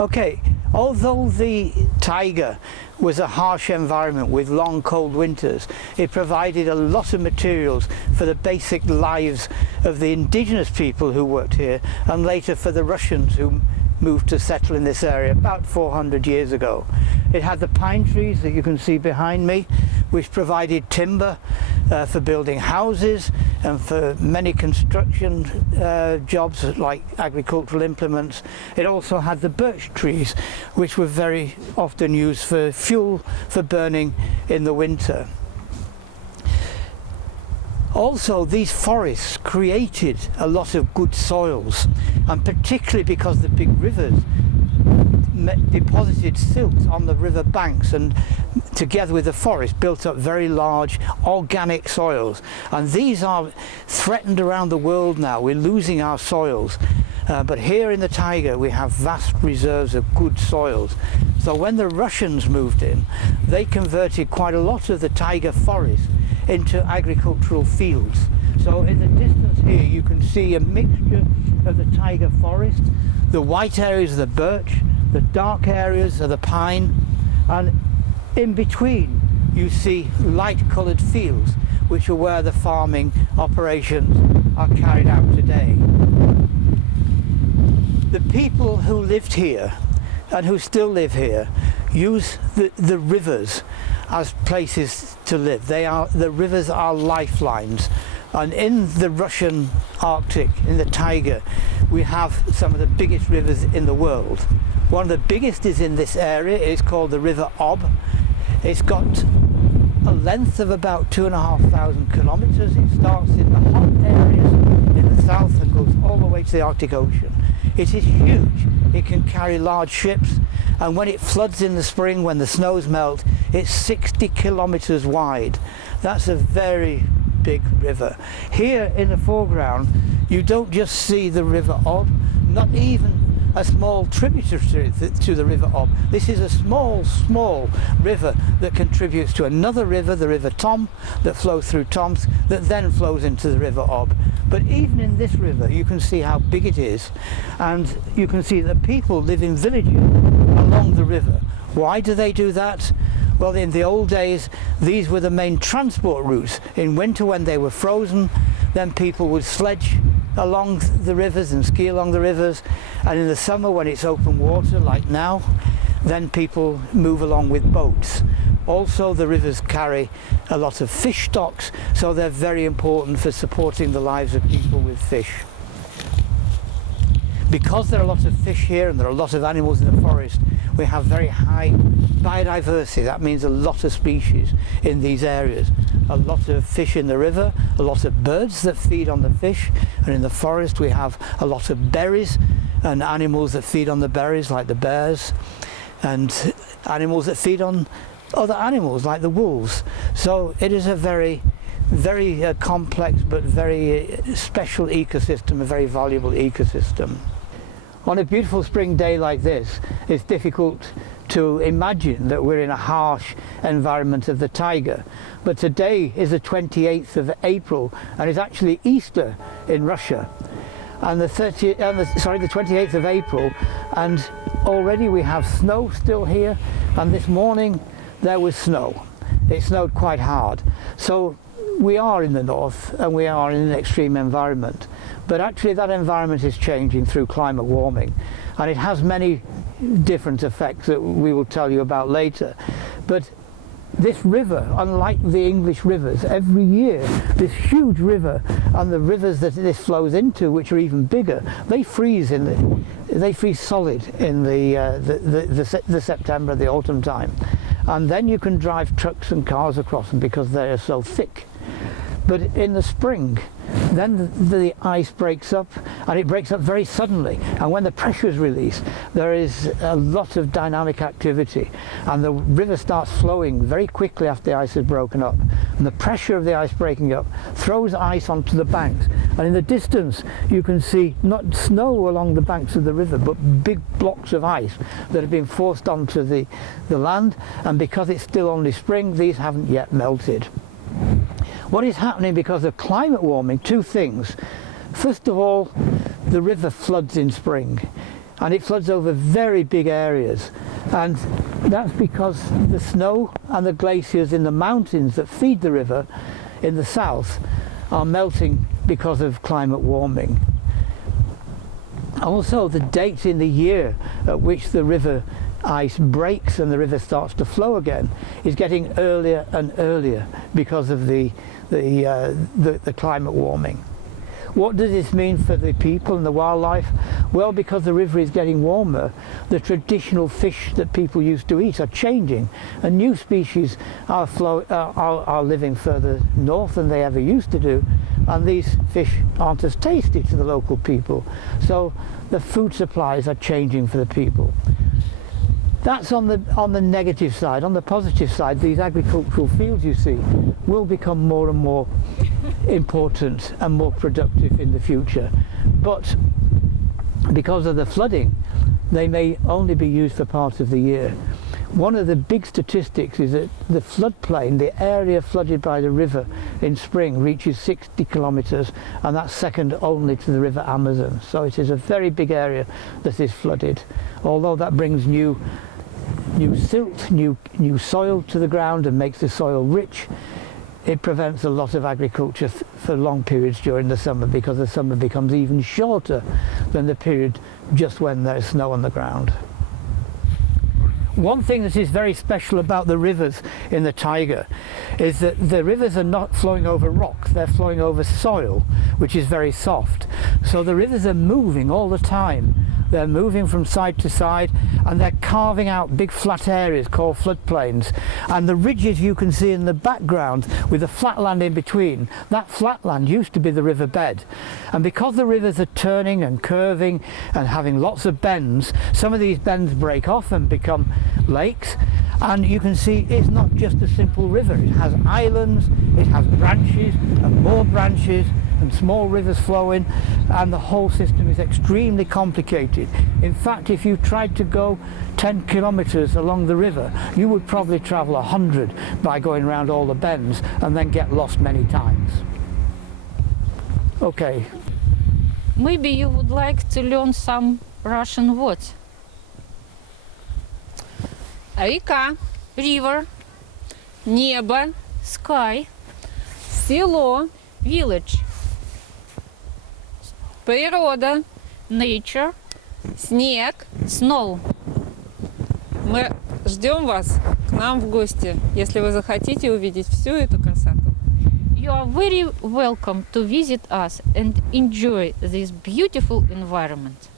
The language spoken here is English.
Okay, although the taiga was a harsh environment with long cold winters, it provided a lot of materials for the basic lives of the indigenous people who worked here, and later for the Russians who moved to settle in this area about 400 years ago. It had the pine trees that you can see behind me, which provided timber for building houses and for many construction jobs like agricultural implements. It also had the birch trees, which were very often used for fuel for burning in the winter. Also, these forests created a lot of good soils, and particularly because the big rivers deposited silt on the river banks, and together with the forest built up very large organic soils, and these are threatened around the world now. We're losing our soils, but here in the taiga we have vast reserves of good soils. So when the Russians moved in, they converted quite a lot of the taiga forest into agricultural fields. So in the distance here you can see a mixture of the taiga forest, the white areas of the birch, the dark areas of the pine, and in between you see light coloured fields, which are where the farming operations are carried out today. The people who lived here and who still live here use the rivers as places to live. The rivers are lifelines, and in the Russian Arctic, in the taiga, we have some of the biggest rivers in the world. One of the biggest is in this area. It's called the River Ob. It's got a length of about 2,500 kilometers. It starts in the hot areas in the south and goes all the way to the Arctic Ocean. It is huge. It can carry large ships, and when it floods in the spring, when the snows melt, it's 60 kilometers wide. That's a very big river. Here in the foreground you don't just see the River Ob, not even a small tributary to the River Ob. This is a small river that contributes to another river, the River Tom, that flows through Tomsk, that then flows into the River Ob. But even in this river you can see how big it is, and you can see that people live in villages along the river. Why do they do that? Well, in the old days these were the main transport routes. In winter, when they were frozen, then people would sledge along the rivers and ski along the rivers, and in the summer when it's open water like now, then people move along with boats. Also, the rivers carry a lot of fish stocks, so they're very important for supporting the lives of people with fish. Because there are a lot of fish here and there are a lot of animals in the forest, we have very high biodiversity. That means a lot of species in these areas. A lot of fish in the river, a lot of birds that feed on the fish, and in the forest we have a lot of berries and animals that feed on the berries, like the bears, and animals that feed on other animals like the wolves. So it is a very complex but very special ecosystem, a very valuable ecosystem. On a beautiful spring day like this, it's difficult to imagine that we're in a harsh environment of the taiga. But today is the 28th of April, and it's actually Easter in Russia. And the 28th of April, and already we have snow still here, and this morning there was snow. It snowed quite hard. So we are in the north and we are in an extreme environment, but actually that environment is changing through climate warming, and it has many different effects that we will tell you about later. But this river, unlike the English rivers, every year this huge river and the rivers that this flows into, which are even bigger, they freeze solid in the September, the autumn time, and then you can drive trucks and cars across them because they are so thick. But in the spring, then the ice breaks up, and it breaks up very suddenly, and when the pressure is released there is a lot of dynamic activity, and the river starts flowing very quickly after the ice is broken up, and the pressure of the ice breaking up throws ice onto the banks, and in the distance you can see not snow along the banks of the river, but big blocks of ice that have been forced onto the land, and because it's still only spring, these haven't yet melted. What is happening because of climate warming? Two things. First of all, the river floods in spring, and it floods over very big areas, and that's because the snow and the glaciers in the mountains that feed the river in the south are melting because of climate warming. Also, the date in the year at which the river ice breaks and the river starts to flow again is getting earlier and earlier because of the climate warming. What does this mean for the people and the wildlife? Well, because the river is getting warmer, the traditional fish that people used to eat are changing, and new species are living further north than they ever used to do, and these fish aren't as tasty to the local people. So the food supplies are changing for the people. That's on the negative side. On the positive side, these agricultural fields you see will become more and more important and more productive in the future. But because of the flooding, they may only be used for part of the year. One of the big statistics is that the floodplain, the area flooded by the river in spring, reaches 60 kilometers, and that's second only to the river Amazon. So it is a very big area that is flooded. Although that brings new silt, new soil to the ground and makes the soil rich, it prevents a lot of agriculture for long periods during the summer, because the summer becomes even shorter than the period just when there's snow on the ground. One thing that is very special about the rivers in the Taiga is that the rivers are not flowing over rock, they're flowing over soil, which is very soft. So the rivers are moving all the time. They're moving from side to side, and they're carving out big flat areas called floodplains. And the ridges you can see in the background with the flat land in between, that flat land used to be the river bed. And because the rivers are turning and curving and having lots of bends, some of these bends break off and become lakes. And you can see it's not just a simple river. It has islands, it has branches and more branches and small rivers flowing, and the whole system is extremely complicated. In fact, if you tried to go 10 kilometers along the river, you would probably travel 100 by going around all the bends and then get lost many times. Okay. Maybe you would like to learn some Russian words. Река, river, небо, sky, село, village, природа, nature, снег, snow. Мы ждем вас к нам в гости, если вы захотите увидеть всю эту красоту. You are very welcome to visit us and enjoy this beautiful environment.